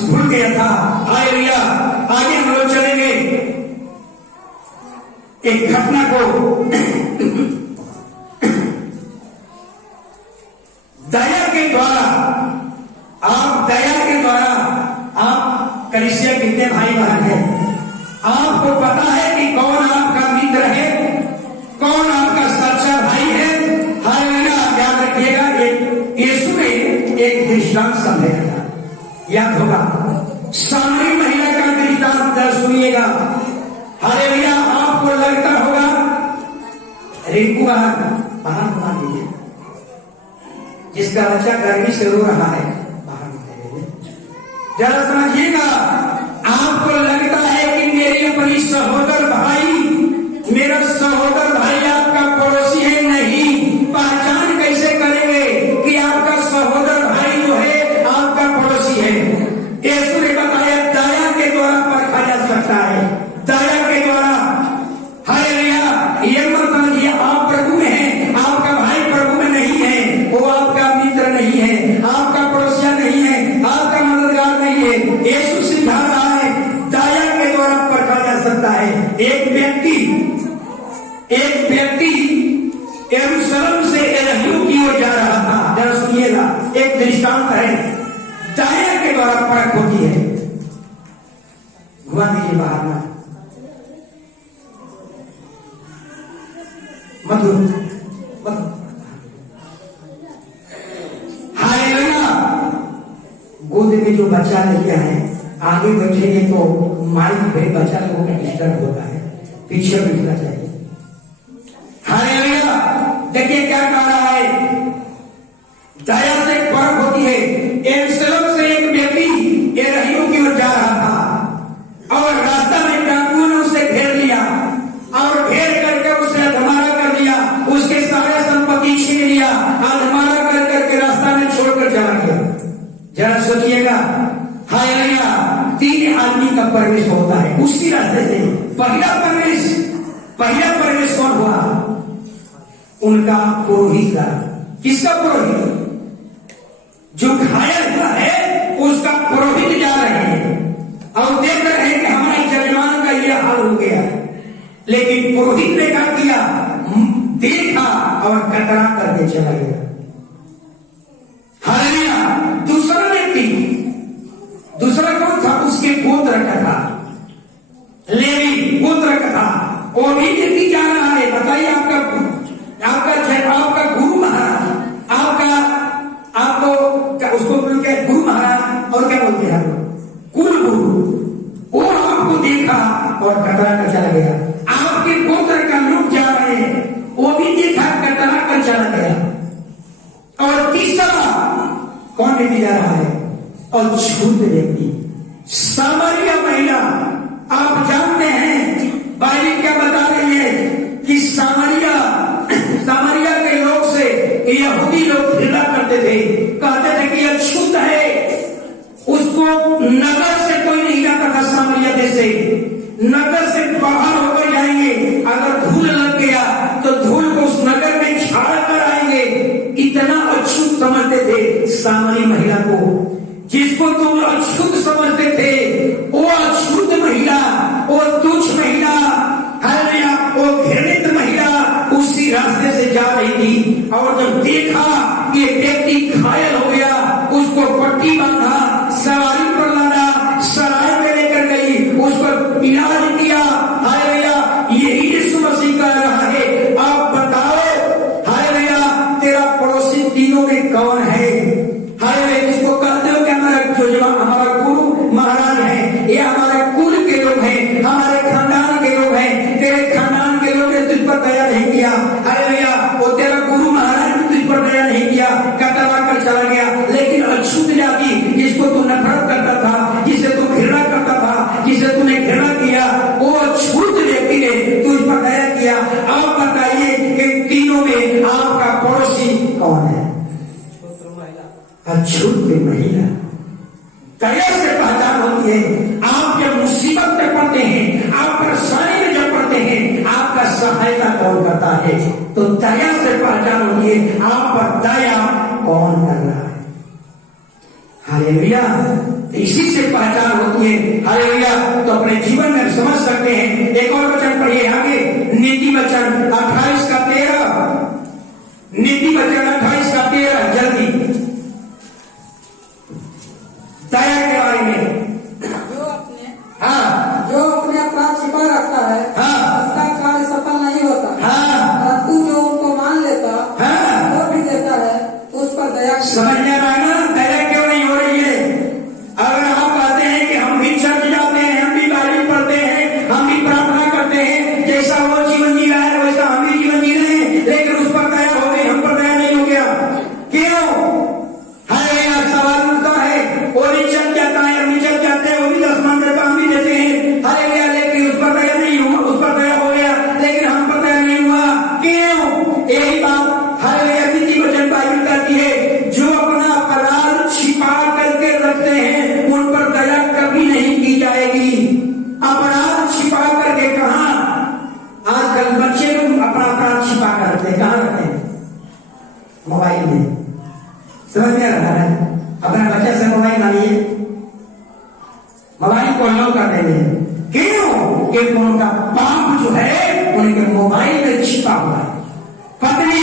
भूल गया था। हालेलुया। आगे हम लोग चलेंगे एक घटना को। दया के द्वारा आप कलीसिया कितने भाई बहन हैं, आपको पता है कि कौन आपका मित्र है, कौन आपका सच्चा भाई है। हालेलुया। याद रखिएगा, यीशु ने एक दृष्टांत समझाया था, याद होगा। सामरी महिला का दृष्टांत सुनिएगा। हालेलुया। आपको लगता होगा रिंकू बाहर बना दीजिए, जिसका बच्चा गर्मी से रो रहा है बाहर बना दीजिए। जरा समझिएगा, आपको लगता है कि मेरी अपनी सहोदर भाई, मेरा सहोदर भाई आपका पड़ोसी है। नहीं, पहचान कैसे करेंगे कि आपका सहोदर भाई जो है आपका पड़ोसी है? यीशु ने बताया दया के द्वारा परखा जा सकता है, दया के द्वारा। हालेलुया। ये मत समझिए आप प्रभु में हैं, आपका भाई प्रभु में नहीं है, वो आपका मित्र नहीं है, आपका पड़ोसिया नहीं है, आपका मददगार नहीं है। यीशु सिखा रहा है दया के द्वारा परखा जा सकता है। एक व्यक्ति यरूशलेम से यरीहो की ओर जा रहा था। जरा सुनिएगा, एक दृष्टांत है, दया के द्वारा परख होती है। घुमा दीजिए बाहर ना, मत। हालेलुया। गोद में जो बच्चा लेके आए, आगे बैठेंगे तो माइक पे बच्चा लोगों का डिस्टर्ब होता है, पीछे बैठना चाहिए। हालेलुया। देखिए क्या कह रहा है, दया से परख होती है। यरूशलेम से एक व्यक्ति यरीहो की ओर जा रहा था और रास्ता में डाकुओं ने उसे घेर लिया और घेर करके उसे अधमरा कर दिया, उसके सारे संपत्ति छीन लिया, अधमरा कर करके रास्ता में छोड़कर चला गया। जरा सोचिएगा। हालेलुया। 3 आदमी का प्रवेश होता है उसी रास्ते से। पहला प्रवेश कौन हुआ? उनका पुरोहित का। किसका पुरोहित? जो घायल हुआ है उसका पुरोहित जा रहे हैं और देख रहे हैं कि हमारे जजमान का यह हाल हो गया। लेकिन पुरोहित ने क्या किया? देखा और कतरा करके चला गया। हालेलुया। दूसरा कौन था? उसके गोत्र का था, लेवी गोत्र का था। वो भी व्यक्ति जा रहा है। बताइए, आपका गुरु महाराज, आपको उसको बोलते हैं गुरु महाराज, और क्या बोलते हैं कुल गुरु, वो आपको देखा और कतरा कर चला गया। आपके गोत्र का लोग जा रहे हैं, वो भी देखा, कतरा कर चला गया। और तीसरा कौन व्यक्ति जा रहा है? और छूत व्यक्ति, सामरिया महिला। आप जानते हैं बाइबल क्या बता रही है कि सामरिया के लोग से यहूदी लोग घृणा करते थे, कहते थे कि यह छूत है। उसको नगर से कोई नहीं जाता था, सामरिया देश से। नगर से बाहर होकर जाएंगे, अगर धूल लग गया तो धूल को उस नगर में झाड़ कर आएंगे। इतना अछूत समझते थे सामरी महिला को। जिसको तुम अछूत समझते थे, वो अछूत महिला, वो तुच्छ महिला, हालेलुया, वो घृणित महिला उसी रास्ते से जा रही थी। और जब देखा कि व्यक्ति घायल हो गया, उसको पट्टी बांधा, सवारी पर लाना, सराय में लेकर गई, उसको इलाज किया। हालेलुया। यही यीशु मसीह कह रहा है, आप बताओ हालेलुया, तेरा पड़ोसी तीनों में कौन है? हालेलुया। जिसको कहते हो कि हमारा गुरु महाराज है, ये हमारे कुल के लोग हैं, हमारे खानदान के लोग हैं। तेरे खानदान के लोग ने तुझ पर दया नहीं किया। हालेलुया। वो तेरा गुरु महाराज ने तुझ पर दया नहीं किया, कतरा कर चला गया। लेकिन अछूत जाति, जिसको तू नफरत करता था, जिसे तू घृणा करता था, जिसे तूने घृणा किया, वो अछूत व्यक्ति ने तुझ पर दया किया। आप बताइए कि तीनों में आपका पड़ोसी कौन है? अछूत महिला। दया से पहचान होती है। आप जब मुसीबत में पड़ते हैं, आप परेशानी में जब पड़ते हैं, आपका सहायता कौन करता है? तो दया से पहचान होती है आप पर दया कौन कर रहा है। हालेलुया। इसी से पहचान होती है, हालेलुया। तो अपने जीवन में समझ सकते हैं। एक और वचन पढ़िए आगे, नीति वचन 28 का 13, नीति वचन 28 का 13, जल्दी, दया के बारे में। जो अपने अपराध छिपा रखता है, उसका कार्य सफल नहीं होता। परंतु जो उनको मान लेता वो भी देता है, उस पर दया। समझ में आया ना, दया क्यों नहीं हो रही है? अगर आप कहते हैं कि हम भी चर्च जाते हैं, हम भी बाइबल पढ़ते हैं, हम भी प्रार्थना करते हैं, जैसा वो जीवन जी रहा है वैसा हम भी जीवन जी रहे हैं, लेकिन उस पर दया हो गई, हम पर दया नहीं हो गया, क्यों? हालेलुया। सवाल उठता है, वो भी चर्च जाता है, हम भी चर्च जाते हैं, वो भी 10 मंदिर काम भी देते हैं, हालेलुया, लेकिन उस पर दया नहीं हुआ, उस पर दया हो गया, लेकिन हम पर दया नहीं हुआ, क्यों? यही बात हालेलुया नीति वचन बाइबल कहती है, जो अपना अपराध छिपा करके रखते हैं उन पर दया कभी नहीं की जाएगी। अपराध छिपा करके कहां? आजकल बच्चे अपना अपराध छिपा कर रखते हैं, कहां रखते हैं? मोबाइल में। समझ में आ रहा है? अपना बच्चे से मोबाइल मांगिए, मोबाइल को अलाउ कर देंगे, क्यों? कि उनका पाप जो है उनके मोबाइल में छिपा हुआ है। पत्नी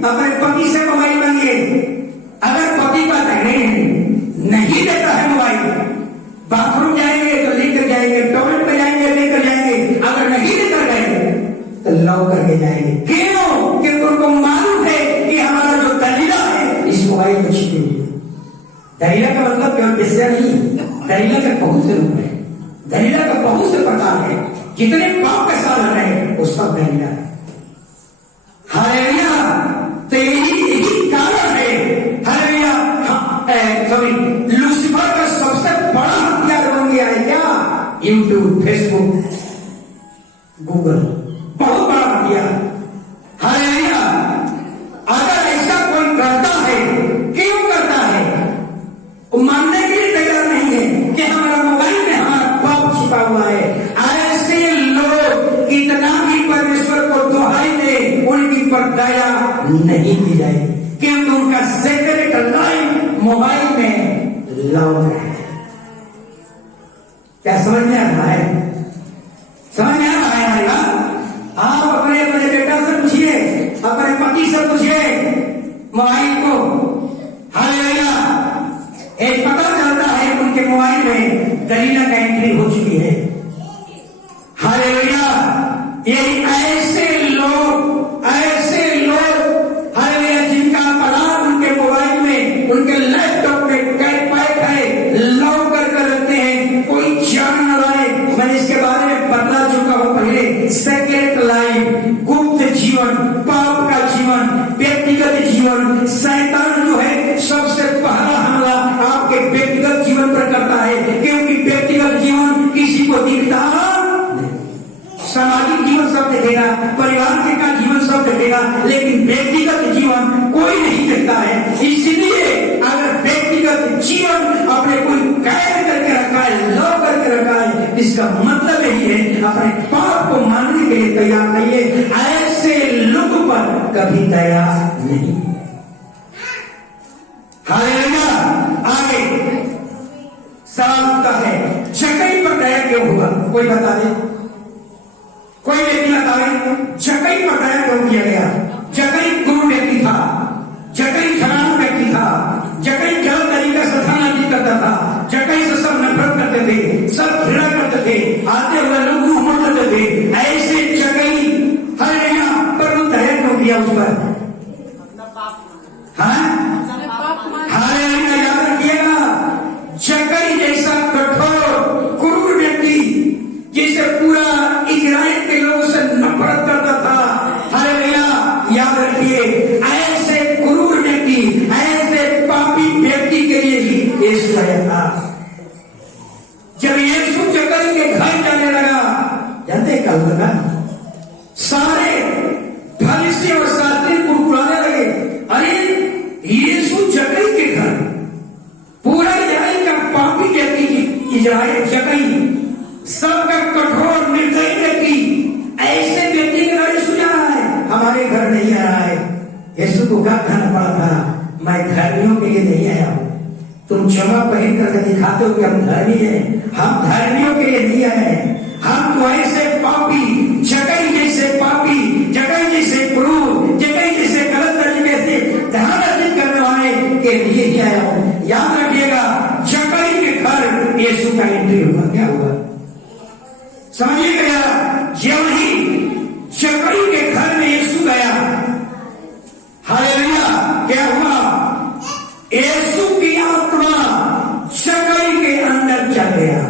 अपने पति से मोबाइल मांगिए, अगर पति का नहीं देता है मोबाइल, बाथरूम जाएंगे तो लेकर जाएंगे, टॉयलेट पे जाएंगे लेकर जाएंगे, अगर नहीं लेकर गए तो लॉक करके जाएंगे, क्यों? क्योंकि उनको मालूम है कि हमारा जो दलीला है इस मोबाइल में छिपी हुई है। दलीला का मतलब केवल विषय नहीं, दलीला के बहुत से रूप है, दलीला का बहुत से प्रकार है, जितने पाप के साधन है वो सब दलीला है। हालेलुया। तो यही कारण है, हालेलुया, लूसीफर का सबसे बड़ा हथियार बन गया है क्या? यूट्यूब, फेसबुक, गूगल, बहुत बड़ा हथियार। हालेलुया। अगर ऐसा कोई करता है, क्यों करता है? वो मानने के लिए तैयार नहीं है कि हमारा मोबाइल में हमारा पाप छिपा हुआ है। ऐसे लोग कितना भी परमेश्वर को दुहाई दे, उनकी पर दया नहीं की जाएगी, क्योंकि उनका सेक्रेट लाइफ मोबाइल में लॉक है। क्या समझ में आ रहा है? समझ में आ रहा है हमारी बात? आप अपने अपने बेटा से पूछिए, अपने पति से पूछिए मोबाइल को, हालेलुया, एक पता चलता है उनके मोबाइल में दलीला का एंट्री हो चुकी है। हालेलुया। ये ऐसे लोग हालेलुया, जिनका अपराध उनके मोबाइल में, उनके लैपटॉप में पैक है, लॉक करके रखते हैं, कोई जान न लाए। मैंने इसके बारे में बता चुका हूं पहले। सेक्रेट लाइफ, गुप्त जीवन, पाप का जीवन, व्यक्तिगत जीवन, शैतान जो है सबसे पहला हमला आपके व्यक्तिगत जीवन पर करता है, क्योंकि व्यक्तिगत जीवन किसी को दिखता नहीं। सामाजिक जीवन सब देखेगा, परिवार का जीवन सब देखेगा, लेकिन व्यक्तिगत जीवन कोई नहीं देखता है। इसलिए अगर व्यक्तिगत जीवन अपने कोई कैद करके रखा है, लॉक करके रखा है, इसका मतलब यही है अपने पाप को मानने के लिए तैयार नहीं है। ऐसे लोग पर कभी दया नहीं। हालेलुया। आगे सवाल उठता है, जक्कई पर दया क्यों हुआ? कोई बता दे, कोई व्यक्ति बतावे जक्कई पर दया क्यों किया गया? जक्कई गुरु व्यक्ति था, जक्कई खराब व्यक्ति था, जक्कई गलत तरीका से धनाजी करता था, जक्कई से सब नफरत करते थे, सब घृणा करते थे, आते हुए लोग मुंह मोड़ देते थे। ऐसे जक्कई हालेलुया पर दया क्यों किया उस पर? हालेलुया। याद रखिएगा, जक्कई जैसा कठोर क्रूर व्यक्ति जिसे पूरा इजराइल के लोगों से नफरत करता था, हालेलुया, याद रखिए, ऐसे क्रूर व्यक्ति, ऐसे पापी व्यक्ति के लिए ही यीशु आया था। जब यीशु जक्कई के घर जाने लगा, जानते कल लगा सारे फरीसी और शास्त्री कुड़कुड़ाने लगे, अरे यीशु जक्कई के घर, पूरा इजराइल का पापी व्यक्ति, इजराइल जक्कई सबका कठोर निर्दयी व्यक्ति, ऐसे व्यक्ति के घर यीशु जा रहा है, हमारे घर नहीं आ रहा है। यीशु को क्या कहना पड़ा था? मैं धर्मियों के लिए नहीं आया हूं, तुम क्षमा पहन करके दिखाते हो कि हम धर्मी हैं, हम धर्मियों के लिए दिया है। हम तो ऐसे पापी, जगह जैसे पापी, जगह जैसे क्रूर, जगह जैसे गलत तरीके से ध्यान अर्जित करने वाले के लिए ही आया हूं। याद रखिएगा, जगह के घर यीशु का एंट्री हुआ। क्या हुआ समझिए गया, जब ही जकई के घर में यीशु गया, हालेलुया, क्या हुआ? यीशु की आत्मा जकई के अंदर चल गया,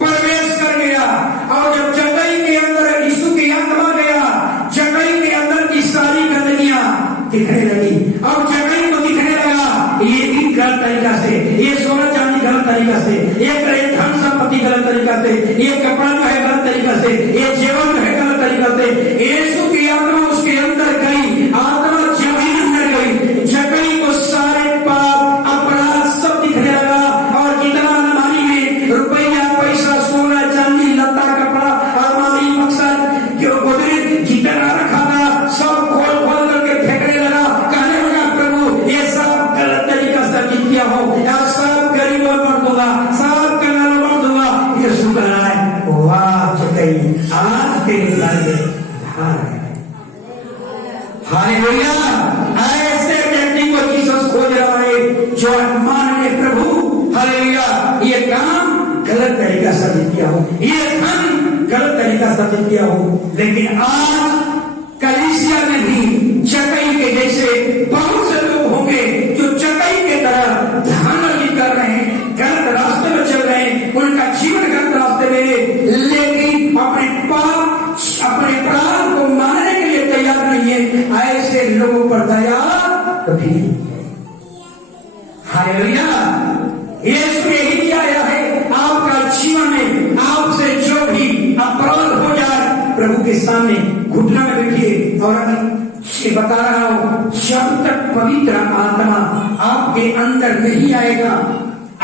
प्रवेश कर गया। और जब जकई के अंदर यीशु की आत्मा गया, जकई के अंदर की सारी गंदगियां दिखने लगी। और जकई को दिखने लगा ये भी गलत तरीका से, ये सोना चांदी गलत तरीका से, ये धन संपत्ति गलत तरीका से, ये कपड़ा जो है गलत तरीका से, ये जीवन जो है गलत तरीका से। यीशु की आत्मा उसके अंदर गई, आत्मा जब ही अंदर गई, जकई को सारे पाप अपराध सब दिखने लगा। और जितना अलमारी में रुपया पैसा सोना चांदी लता कपड़ा अलमारी मकसद जो गोदरेज जितना रखा था सब खोल खोल करके फेंकने लगा। कहने लगा प्रभु ये सब गलत तरीका से अर्जित किया हो, या सब गरीबों पर दूंगा, सब कंगालों पर दूंगा। यीशु कह रहा है वाह जकई, आज तेरे घर में धार है। हालेलुया, ऐसे व्यक्ति को जीसस खोज रहा है जो मान ले प्रभु, हालेलुया, ये काम गलत तरीका से अर्जित किया हो, ये धन गलत तरीका से अर्जित किया हो। लेकिन आज कलीसिया में भी जकई के जैसे बहुत से लोग होंगे जो जकई के तरह ध्यान अर्जित कर रहे हैं, गलत रास्ते में चल रहे हैं, उनका जीवन गलत रास्ते में, लेकिन अपने पाप अपने अपराध को मानने के लिए तैयार नहीं है। ऐसे लोगों पर दया कभी नहीं है। हालेलुया, यीशु यही आया है आपका जीवन में आपसे जो भी अपराध हो जाए प्रभु के सामने घुटना में बैठिए। और ये बता रहा हूं, जब तक पवित्र आत्मा आपके अंदर नहीं आएगा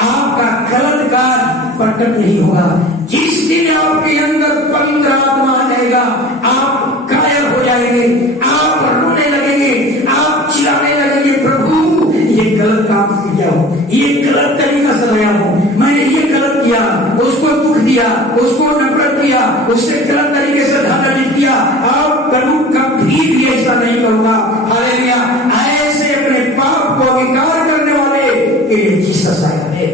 आपका गलत कार्य प्रकट नहीं होगा। जिस दिन आपके अंदर पवित्र आत्मा आ जाएगा आप कायर हो जाएंगे, आप रोने लगेंगे, आप चिल्लाने लगेंगे प्रभु ये गलत काम किया हो, ये गलत तरीका से गया हो, मैंने ये गलत किया, उसको दुख दिया, उसको नफरत किया, उससे गलत तरीके से धन अर्जित किया। आप प्रभु कभी भी ऐसा नहीं करूंगा। हालेलुया, ऐसे अपने पाप को स्वीकार करने वाले के लिए जीसस आया है।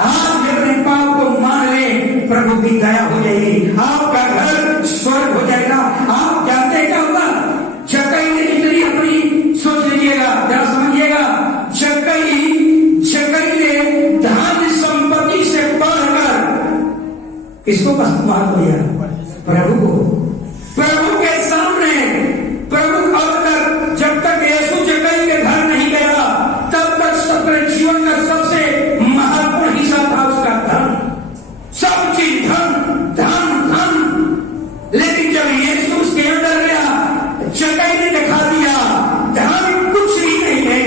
आप अपने पाप को मान ले, प्रभु की दया हो जाएगी, आपका घर स्वर्ग हो जाएगा। आप जानते हैं क्या होगा? जकई ने जितनी अपनी सोच लीजिएगा, जरा समझिएगा, जकई ने धन संपत्ति से बढ़कर किसको महत्व दिया? प्रभु को। प्रभु के सामने प्रभु अब तक जब तक यीशु जकई के घर नहीं गया तब तक अपने जीवन का सबसे महत्वपूर्ण हिस्सा था उसका धन, सब चीज धन धन धन। लेकिन जब यीशु उसके अंदर गया जकई ने दिखा दिया धन कुछ भी नहीं है,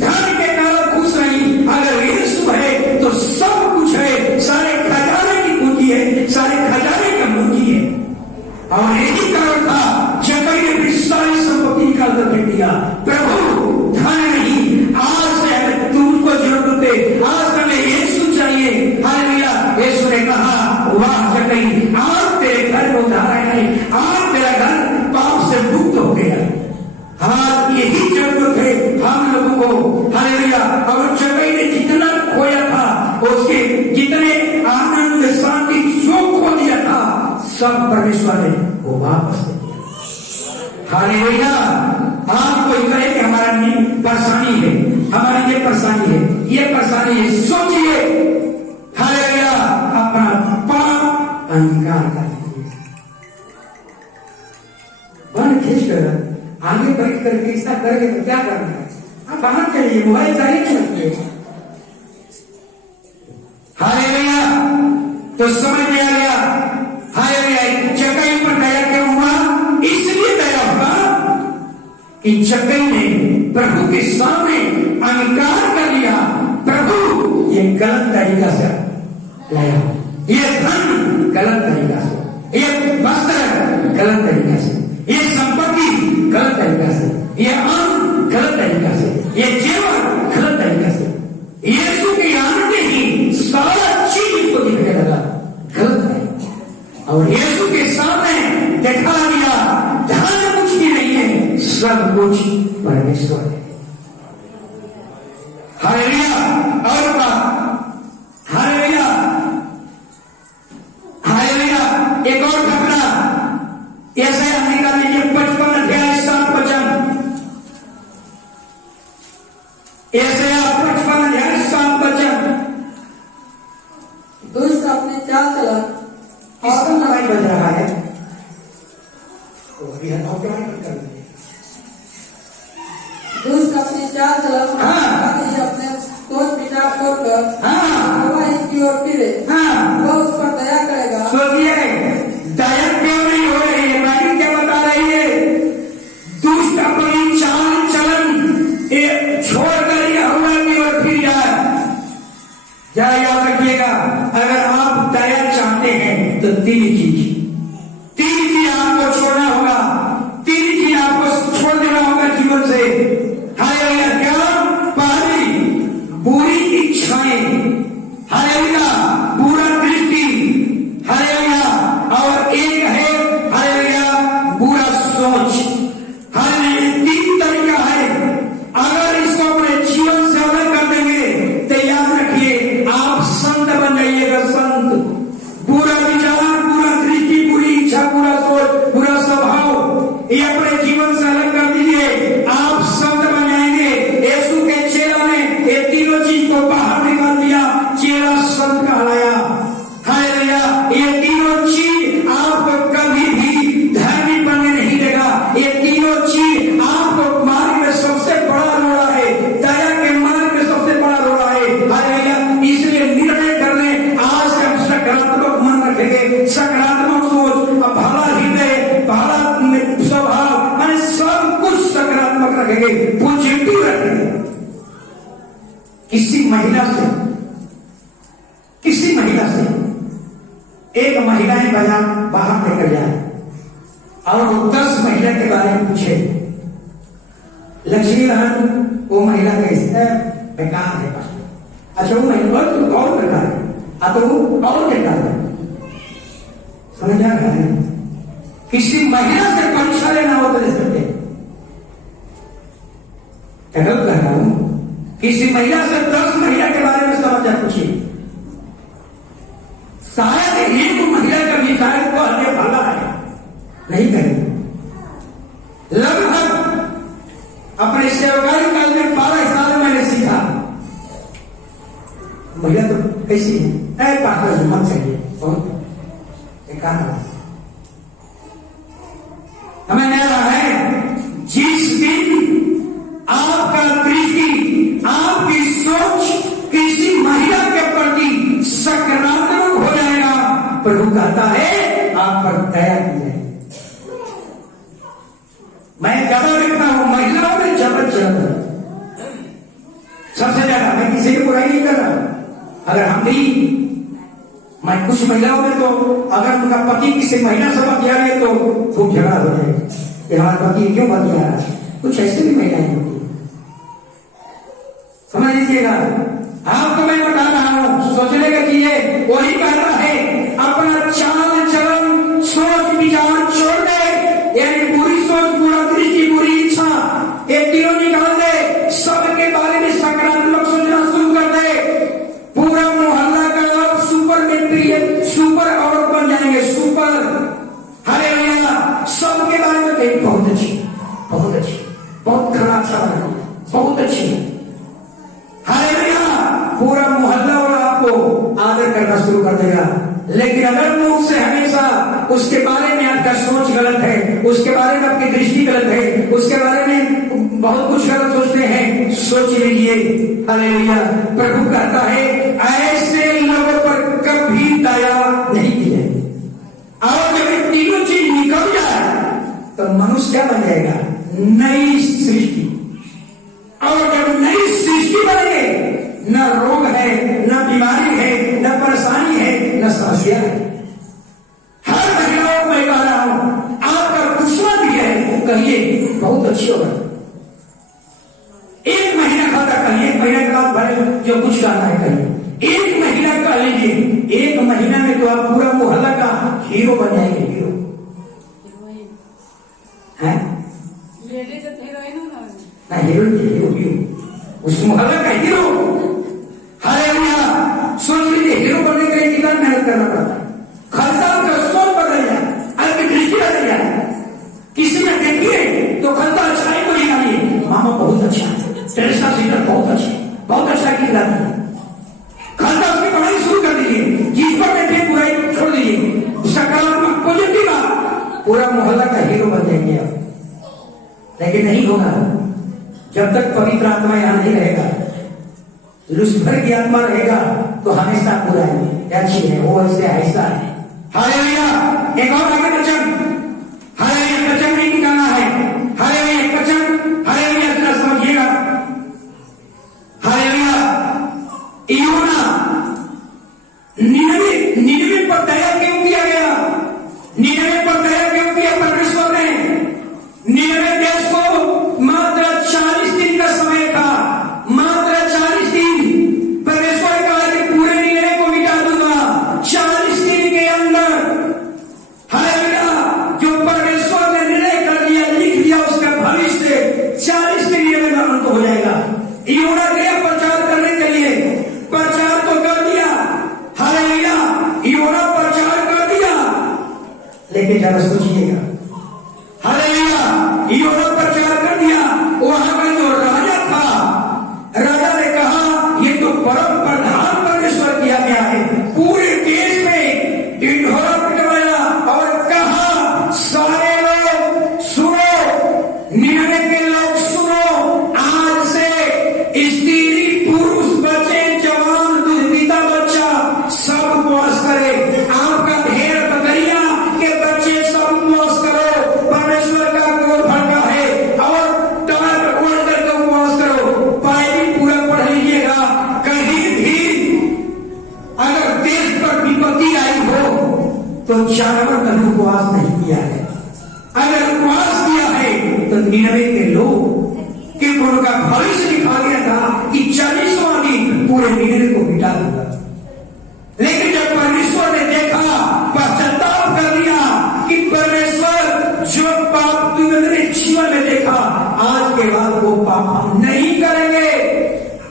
धन के कारण कुछ नहीं, अगर यीशु है तो सब कुछ है, सारे खजाने की कुंजी है, सारे खजाने का मुंजी है। और यही कारण था जकई ने भी सारी संपत्ति निकाल कर फेंक दिया। प्रभु धन नहीं, आज से अगर तुमको जरूरत है, आज हमें यीशु चाहिए। हालेलुया, यीशु ने कहा वाह जकई, आज तेरे घर में उधार है, आज तेरा घर पाप से मुक्त हो गया। आज यही जरूरत है हम लोगों को। हालेलुया, और जकई ने जितना खोया था, उसके जितने आनंद शांति जो खो दिया था सब परमेश्वर ने वो वापस दे दिया। हालेलुया, आप कोई कहे कि हमारा परेशानी है, हमारी ये परेशानी है, ये परेशानी है, सोचिए। हालेलुया, अपना पाप अंगीकार कर लीजिए, बन खींच कर आगे बैठ करके ऐसा करेंगे तो क्या करना है? आप बाहर चलिए, मोबाइल जारी नहीं रखिए। हालेलुया, तो समझ में आ गया। हालेलुया, जकई पर दया क्यों हुआ? इसलिए दया हुआ कि जकई ने प्रभु के सामने अंगीकार कर लिया, प्रभु ये गलत तरीका से लाया, ये धन गलत तरीका से, ये वस्त्र गलत तरीका से, ये संपत्ति गलत तरीका से, ये अन्न गलत तरीका से, ये जीवन गलत तरीका से। यीशु की आनंद और यीशु के सामने दिखा दिया धन कुछ भी नहीं है, सब कुछ परमेश्वर है। हालेलुया। और हालेलुया, हालेलुया। एक और घटना यशायाह निकाल लीजिए 55 अध्याय 7 वचन। यशायाह 55 अध्याय 7 वचन। दुष्ट अपने चाल चलन किसका मोबाइल बज रहा है? अभी हटाओ, क्या कर दीजिए। दुष्ट अपने चाल चलन अपने सोच विचार छोड़कर हवा की ओर फिरे, वह उस पर दया करेगा। सोचिए, दया क्यों नहीं हो रही है? बाइबल क्या बता रही है? दुष्ट अपनी चाल चलन छोड़कर यहोवा की ओर फिर जाए। जरा याद रखिएगा, अगर आप दया चाहते हैं तो तीन चीज आपको छोड़ना होगा, तीन चीज आपको छोड़ देना होगा जीवन से। हालेलुया। क्या? पहली, बुरी इच्छाएं, हालेलुया, बुरा दृष्टि, हालेलुया, और एक है हालेलुया बुरा सोच। हालेलुया, तीन तरीका है। अगर इसको अपने जीवन से अलग कर देंगे तो याद रखिए आप संत बन जाइएगा, संत। बुरा विचार, बुरा दृष्टि, बुरी इच्छा, बुरा सोच, बुरा स्वभाव, ये अपने जीवन से अलग कर दीजिए, आप संत बन जाएंगे। यीशु के चेला ने ये तीनों चीज को बाहर निकाल दिया, चेला संत कहलाया। हालेलुया। ये तीनों चीज आपको कभी भी धर्मी बनने नहीं देगा। ये तीनों चीज आपको मार्ग में सबसे बड़ा रोड़ा है, दया के मार्ग में सबसे बड़ा रोड़ा है। हालेलुया। इसलिए निर्णय करने आज से हम सकारात्मक मन रखेंगे, सकारात्मक सोच, भला हृदय, भला स्वभाव, मैंने सब कुछ सकारात्मक रखेंगे, पॉजिटिव रखेंगे। किसी महिला से एक महिलाएं बाहर निकल जाए और 10 महिला के बारे में पूछे, लक्ष्मी बहन वो महिला कैसे है? बेकार है। अच्छा, वो महिला और बेकार है, तो वो और बेकार है। समझ आ गया है? किसी महिला से परीक्षा लेना हो तो ले सकते, गलत कर रहा हूं। किसी महिला से 10 महिला के बारे में समाचार पूछिए, शायद एक महिला का भी शायद को अन्य भला है नहीं करेंगे। लगभग अपने सेवकाई काल में 12 साल मैंने सीखा, महिला तो कैसी है? पागल मत चाहिए, बहुत बेकार। हमें कह रहा है जिस दिन आपका दृष्टि, आपकी सोच किसी महिला के प्रति सकारात्मक हो जाएगा, प्रभु कहता है आप पर दया की जाएगी। मैं ज्यादा देखता हूं महिलाओं में जबरदस्त सबसे ज्यादा। मैं किसी की बुराई नहीं कर रहा। अगर हम भी, मैं कुछ महिलाओं में तो अगर उनका पति किसी महिला से बतिया रहे तो खूब झगड़ा हो जाएगा कि हमारा पति क्यों बतिया रहा है। कुछ ऐसे भी महिलाएं होती है, समझ लीजिएगा। आपको मैं बता रहा हूं, सोचने का चीजें वही कहता है अपना चाल चलन सोच विचार छोड़ दे, यानी बुरी सोच, बुरा दृष्टि, बुरी इच्छा, ये तीनों निकाल दे, सबके बारे में सकारात्मक सोचना शुरू कर दे। पूरा मोहल्ला का आप सुपर में सुपर औरत बन जाएंगे, सुपर। हालेलुया। सबके बारे में कहीं बहुत अच्छी, बहुत अच्छी, बहुत खराब खबर, बहुत अच्छी। हालेलुया। पूरा मोहल्ला और आपको आदर करना शुरू कर देगा। लेकिन अगर मुंह से हमेशा उसके बारे में आपका सोच गलत है, उसके बारे में आपकी दृष्टि गलत है, उसके बारे में बहुत कुछ गलत सोचते हैं, सोच लीजिए। हालेलुया। प्रभु कहता है ऐसे लोगों पर कभी दया नहीं की जाएगी। और जब ये तीनों चीज निकल जाए तो मनुष्य क्या बन जाएगा? नई सृष्टि। और जब नई सृष्टि बनेगी, न रोग है, न बीमारी है, न परेशानी है, न समस्या है। हर महिलाओं को मैं कह रहा हूं, आपका दुश्मन भी है वो कहिए बहुत अच्छी होगा। एक महीना खाता कहिए, एक महीने के बाद भले जो कुछ करना है कहिए। एक महीना कह लीजिए, एक महीना में तो आप पूरा मोहल्ला का हीरो बन जाएंगे, हीरो है ना, हीरो उस मोहल्ला का हीरो। हालेलुया। सोच लीजिए हीरो बनने के लिए कितना मेहनत करना पड़ता है। खलता का सोच बदल जाए, आपकी दृष्टि बदल जाए। किसी में देखिए तो खलता अच्छाई को निकालिए, मामा बहुत अच्छा है, टेरेसा सीटर बहुत अच्छी, बहुत अच्छा गीत गाती है। खलता उसकी पढ़ाई शुरू कर दीजिए, जिस पर बैठे बुराई छोड़ दीजिए, सकारात्मक पॉजिटिव पूरा मोहल्ला का हीरो बन जाएंगे आप। लेकिन नहीं होगा जब तक पवित्र आत्मा यहां नहीं रहेगा। लुसिफर की आत्मा रहेगा तो हमेशा बुराई अच्छी है, वो ऐसे ऐसा है। हालेलुया। एक और आगे वचन, हालेलुया, वचन नहीं निकालना है। हालेलुया, एक वचन, हालेलुया, इतना समझिएगा। हालेलुया। योना निनवे पर दया क्यों किया गया? निनवे पर दया क्यों किया परमेश्वर ने? निनवे देश को मात्र 40 दिन का समय था, मात्र 40 दिन। परमेश्वर कहा कि पूरे निनवे को मिटा दूंगा 40 दिन के अंदर। हालेलुया। जो परमेश्वर ने निर्णय कर दिया, लिख दिया, उसका भविष्य 40 दिन निनवे में अंत हो जाएगा। योना गया प्रचार करने के लिए, प्रचार तो कर दिया। हालेलुया। योना प्रचार कर दिया, लेकिन जरा सोचिएगा, हालेलुया, योना प्रचार कर दिया। वहां का जो राजा था, राजा ने कहा ये तो परम प्रधान परमेश्वर किया गया है। पूरे देश में ढिंढोरा पिटवाया और कहा सारे लोग सुनो, निनवे के लोग सुनो, आज से स्त्री पुरुष बच्चे जवान दूध पीता बच्चा सब उपवास करे। आपका ढेर बकरिया के बच्चे सब उपवास करो, परमेश्वर का क्रोध भड़का है, और टाट ओढ़ करके उपवास करो। बाइबिल पूरा पढ़ लीजिएगा। कहीं भी अगर देश पर विपत्ति आई हो तो जानवर का उपवास नहीं किया है। अगर उपवास किया है तो निनवे के लोग कि उनका भविष्य लिखा गया था कि 40वां दिन पूरे निनवे को मिटा दूंगा। लेकिन जब परमेश्वर ने देखा, पश्चाताप कर दिया कि परमेश्वर जो पाप तुमने जीवन में देखा, आज के बाद वो पाप हम नहीं करेंगे।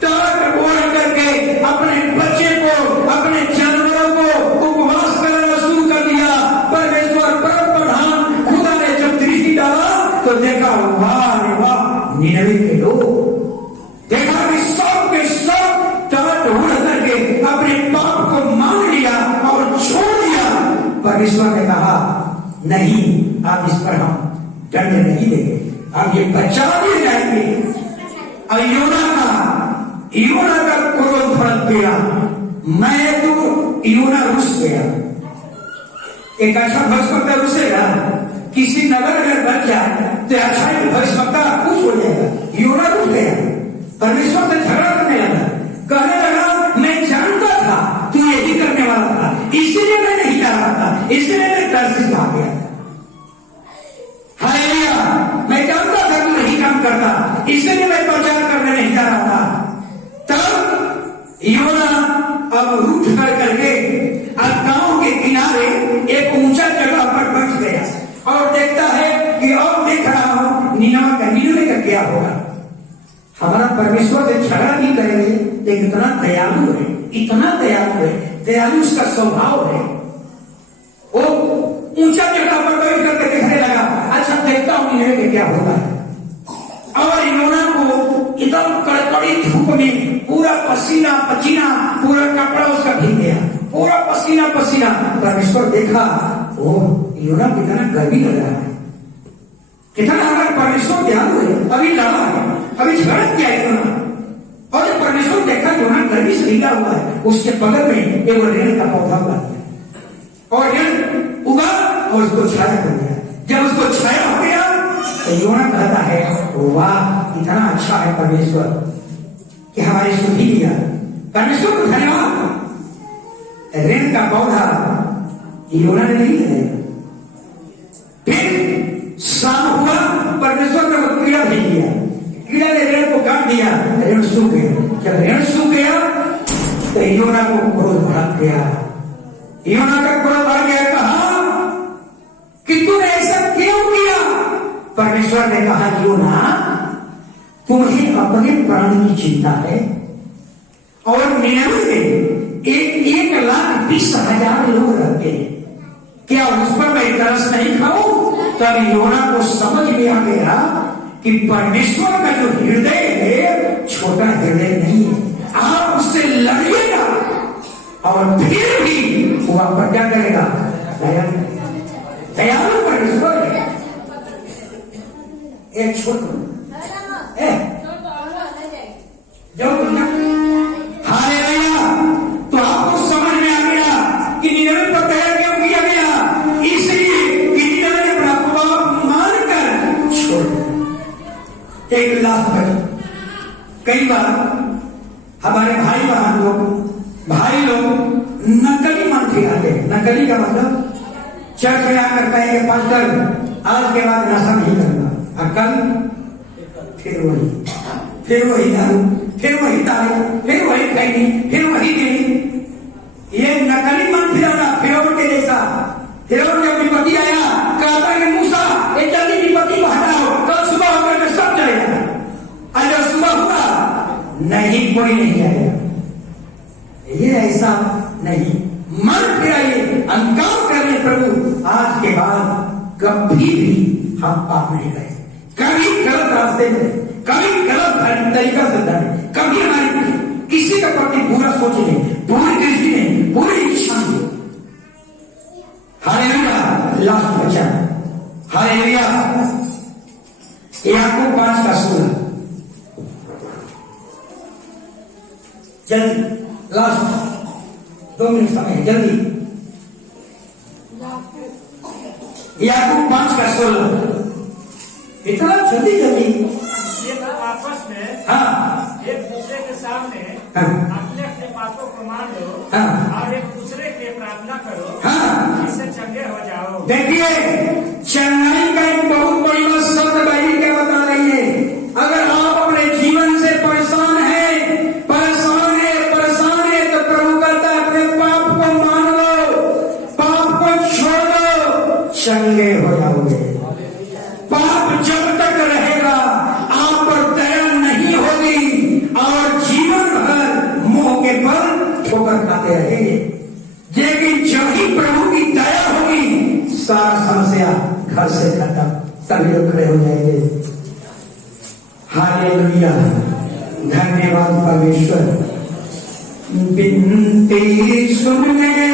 टाट ओढ़ करके अपने बच्चे को, अपने जानवरों को उपवास करना शुरू कर दिया। परमेश्वर परम प्रधान खुदा ने जब दृष्टि डाला तो देखा, वाह रे वाह, निनवे के लोग, देखा कि सब के सब टाट ओढ़ करके अपने पाप को मान लिया और छोड़ दिया। परमेश्वर ने कहा नहीं, आप इस पर हम दंड नहीं देंगे, आप ये बचा दिए जाएंगे। और योना का क्रोध भड़क गया। मैं तो योना रुस गया। एक अच्छा भविष्यवक्ता रुसेगा, किसी नगर में बच जाए तो अच्छा भविष्यवक्ता खुश हो जाएगा। योना रुस गया, परमेश्वर से झगड़ा करने लगा, कहने लगा मैं जानता था तू यही करने वाला था, इसलिए मैं नहीं जा रहा था, इसलिए मैं तरसीस भाग गया था। हालेलुया। मैं जानता था तू नहीं काम करता, इसलिए मैं प्रचार करने नहीं जा रहा था। तब योना अब रूठ करके गांव के किनारे एक ऊंचा जगह पर बैठ गया और देखता है कि अब देख रहा हूं निनवे का क्या होगा। हमारा परमेश्वर से झगड़ा नहीं करेंगे, लेकिन इतना दयालु है, इतना दयालु है, दयालु उसका स्वभाव है। वो ऊंचा जगह पर बैठ करके देखने लगा, अच्छा देखता हूं निनवे का क्या होगा। और योना को एकदम कड़कड़ी धूप में पूरा पसीना पसीना, पूरा कपड़ा उसका भीग गया, पूरा पसीना पसीना। परमेश्वर देखा, ओ योना कितना गर्मी लग रहा है, कितना हमारा परमेश्वर दयालु है, अभी लड़ा है, अभी झगड़ा किया है योना। और जब परमेश्वर देखा योना गर्मी से भीगा हुआ है, उसके बगल में एक रेण का पौधा उगा दिया और रेण उगा और उसको छाया कर दिया। जब उसको छाया हो गया तो योना कहता है, वाह इतना अच्छा है परमेश्वर कि हमारी स्तुति किया, परमेश्वर को धन्यवाद। रेण का पौधा योना ने नहीं लगाया। फिर शाम हुआ, परमेश्वर ने वो कीड़ा भेज दिया, कीड़ा ने रेण को काट दिया, रेण सूख गया। जब रेण सूख गया तो योना को क्रोध भड़क गया। योना का क्रोध भड़क गया, कहा ईश्वर ने कहा योना, तुम्हें अपने प्राण की चिंता है और निन्यानवे में 1,20,000 लोग रहते हैं, क्या उस पर मैं तरस नहीं खाऊं? तब योना को समझ में आ गया कि परमेश्वर का जो हृदय है छोटा हृदय नहीं है। आप उससे लड़िएगा और फिर भी वो आप पर क्या करेगा? दयालु परमेश्वर है। एक छोटा जो हालेलुया, तो आपको समझ में आ गया कि निन्यानवे पर दया क्यों किया गया? इसलिए कि निन्यानवे ने अपना पाप मानकर छोड़। एक लाख बचे। कई बार हमारे भाई बहन लोग नकली मन फिराते हैं। नकली का मतलब चर्च में आकर कहेंगे पास्टर आज के बाद नशा नहीं करना, और कल फिर वही दारू, फिर वही ताली, फिर वही खैनी, फिर वही गिनी। ये नकली मन फिराना फिरौन के जैसा। फिरौन जब विपत्ति आया कहता कि मूसा ये जल्दी विपत्ति को हटाओ, कल सुबह होकर के सब चले जाना। आज जब सुबह हुआ नहीं, कोई नहीं आया। ये ऐसा नहीं, मन फिराइए, अंकार करिए प्रभु आज के बाद कभी भी हम पाप नहीं करें, कभी गलत रास्ते में, कभी गलत तरीका से जाए, कभी हमारी किसी के प्रति बुरा सोच नहीं, बुरी दृष्टि नहीं, बुरी इच्छा नहीं। हालेलुया। लास्ट बच्चा हालेलुया। याकूब 5:16 जल्दी, लास्ट 2 मिनट समय, जल्दी। याकूब 5:16 इतना जल्दी आपस में हाँ एक दूसरे के सामने हाँ अपने अपने पापों को मान लो हाँ और एक दूसरे के प्रार्थना करो हाँ। इससे चंगे हो जाओ। देखिए चेन्नई का एक बहुत बड़ी बात शब्द बाइबल क्या बता रही है। अगर आप अपने जीवन से परेशान है तो प्रभु कहता है अपने पाप को मान लो, पाप को छोड़ दो, चंगे हो जाओगे। पाप जब तक रहेगा आप पर दया नहीं होगी और जीवन भर मुंह के बल ठोकर खाते रहेंगे। लेकिन जब ही प्रभु की दया होगी सारा समस्या घर से खत्म, सभी लोग खड़े हो जाएंगे। हालेलुया। धन्यवाद परमेश्वर। बिनती सुनने